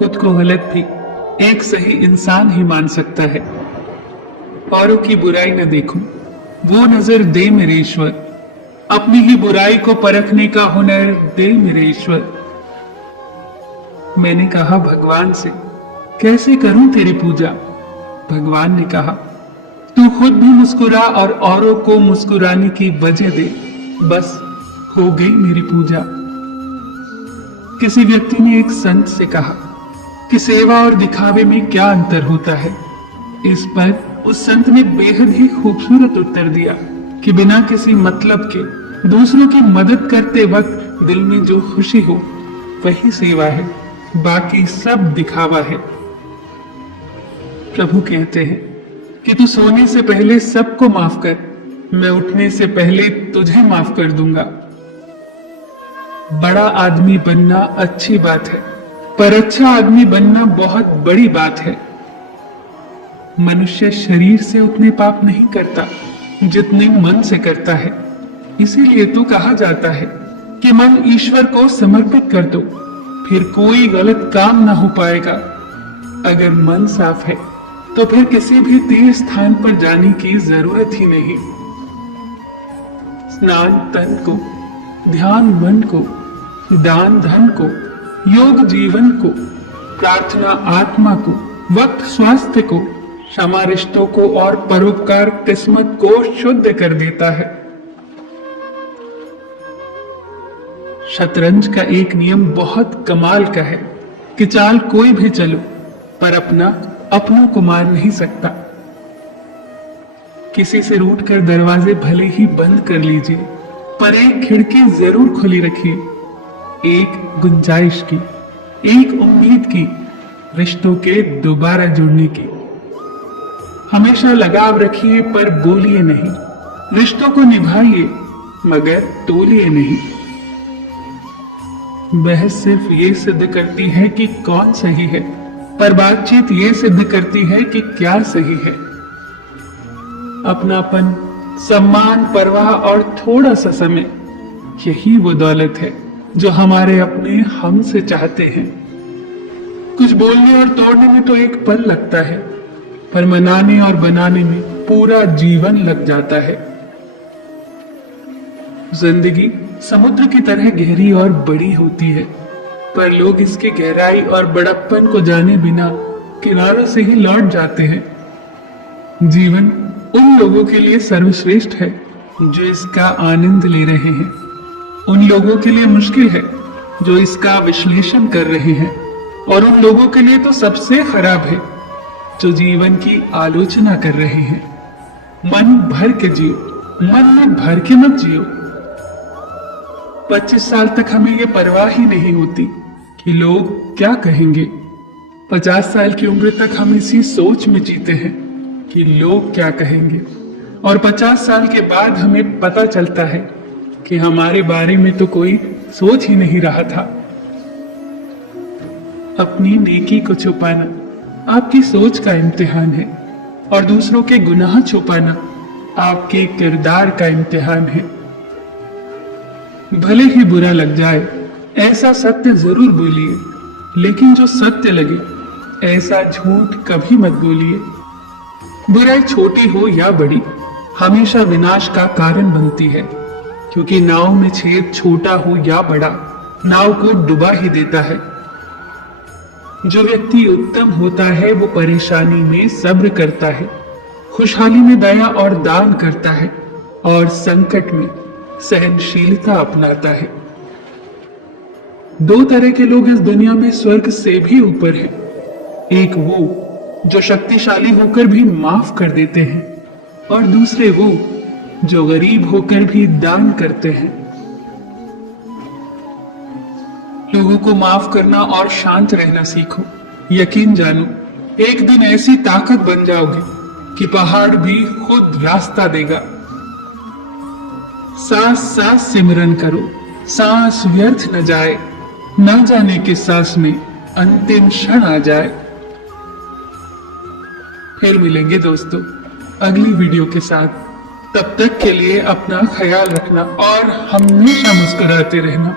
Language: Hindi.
खुद को गलत भी एक सही इंसान ही मान सकता है। औरों की बुराई न देखूं, वो नजर दे मेरे ईश्वर। अपनी ही बुराई को परखने का हुनर दे मेरे ईश्वर। मैंने कहा भगवान से, कैसे करूं तेरी पूजा? भगवान ने कहा, तू खुद भी मुस्कुरा और औरों को मुस्कुराने की वजह दे, बस हो गई मेरी पूजा। किसी व्यक्ति ने एक संत से कहा कि सेवा और दिखावे में क्या अंतर होता है। इस पर उस संत ने बेहद ही खूबसूरत उत्तर दिया कि बिना किसी मतलब के दूसरों की मदद करते वक्त दिल में जो खुशी हो वही सेवा है, बाकी सब दिखावा है। प्रभु कहते हैं कि तू सोने से पहले सबको माफ कर, मैं उठने से पहले तुझे माफ कर दूंगा। बड़ा आदमी बनना अच्छी बात है, पर अच्छा आदमी बनना बहुत बड़ी बात है। मनुष्य शरीर से उतने पाप नहीं करता जितने मन से करता है। इसीलिए तो कहा जाता है कि मन ईश्वर को समर्पित कर दो, फिर कोई गलत काम ना हो पाएगा। अगर मन साफ है तो फिर किसी भी तीर्थ स्थान पर जाने की जरूरत ही नहीं। स्नान तन को, ध्यान मन को, दान धन को, योग जीवन को, प्रार्थना आत्मा को, वक्त स्वास्थ्य को, क्षमा रिश्तों को और परोपकार किस्मत को शुद्ध कर देता है। शतरंज का एक नियम बहुत कमाल का है कि चाल कोई भी चलो, पर अपनों को मार नहीं सकता। किसी से रूठ कर दरवाजे भले ही बंद कर लीजिए, पर एक खिड़की जरूर खुली रखिए, एक गुंजाइश की, एक उम्मीद की, रिश्तों के दोबारा जुड़ने की। हमेशा लगाव रखिए पर बोलिए नहीं, रिश्तों को निभाइए मगर तोलिए नहीं। बहस सिर्फ ये सिद्ध करती है कि कौन सही है, पर बातचीत ये सिद्ध करती है कि क्या सही है। अपनापन, सम्मान, परवाह और थोड़ा सा समय, यही वो दौलत है जो हमारे अपने हमसे चाहते हैं। कुछ बोलने और तोड़ने में तो एक पल लगता है, पर मनाने और बनाने में पूरा जीवन लग जाता है। जिंदगी समुद्र की तरह गहरी और बड़ी होती है, पर लोग इसकी गहराई और बड़प्पन को जाने बिना किनारों से ही लौट जाते हैं। जीवन उन लोगों के लिए सर्वश्रेष्ठ है जो इसका आनंद ले रहे हैं, उन लोगों के लिए मुश्किल है जो इसका विश्लेषण कर रहे हैं, और उन लोगों के लिए तो सबसे खराब है जो जीवन की आलोचना कर रहे हैं। मन भर के जियो, मन में भर के मत जियो। 25 साल तक हमें ये परवाह ही नहीं होती कि लोग क्या कहेंगे। 50 साल की उम्र तक हम इसी सोच में जीते हैं कि लोग क्या कहेंगे, और 50 साल के बाद हमें पता चलता है कि हमारे बारे में तो कोई सोच ही नहीं रहा था। अपनी नेकी को छुपाना आपकी सोच का इम्तिहान है, और दूसरों के गुनाह छुपाना आपके किरदार का इम्तिहान है। भले ही बुरा लग जाए, ऐसा सत्य जरूर बोलिए, लेकिन जो सत्य लगे ऐसा झूठ कभी मत बोलिए। बुराई छोटी हो या बड़ी, हमेशा विनाश का कारण बनती है, क्योंकि नाव में छेद छोटा हो या बड़ा, नाव को डुबा ही देता है। जो व्यक्ति उत्तम होता है वो परेशानी में सब्र करता है, खुशहाली में दया और दान करता है, और संकट में सहनशीलता अपनाता है। दो तरह के लोग इस दुनिया में स्वर्ग से भी ऊपर हैं। एक वो जो शक्तिशाली होकर भी माफ कर देते हैं, और दूसरे वो जो गरीब होकर भी दान करते हैं। लोगों को माफ करना और शांत रहना सीखो। यकीन जानो, एक दिन ऐसी ताकत बन जाओगे कि पहाड़ भी खुद रास्ता देगा। सांस सांस सिमरन करो, सांस व्यर्थ न जाए, न जाने किस सांस में अंतिम क्षण आ जाए। फिर मिलेंगे दोस्तों अगली वीडियो के साथ। तब तक के लिए अपना ख्याल रखना और हमेशा मुस्कुराते रहना।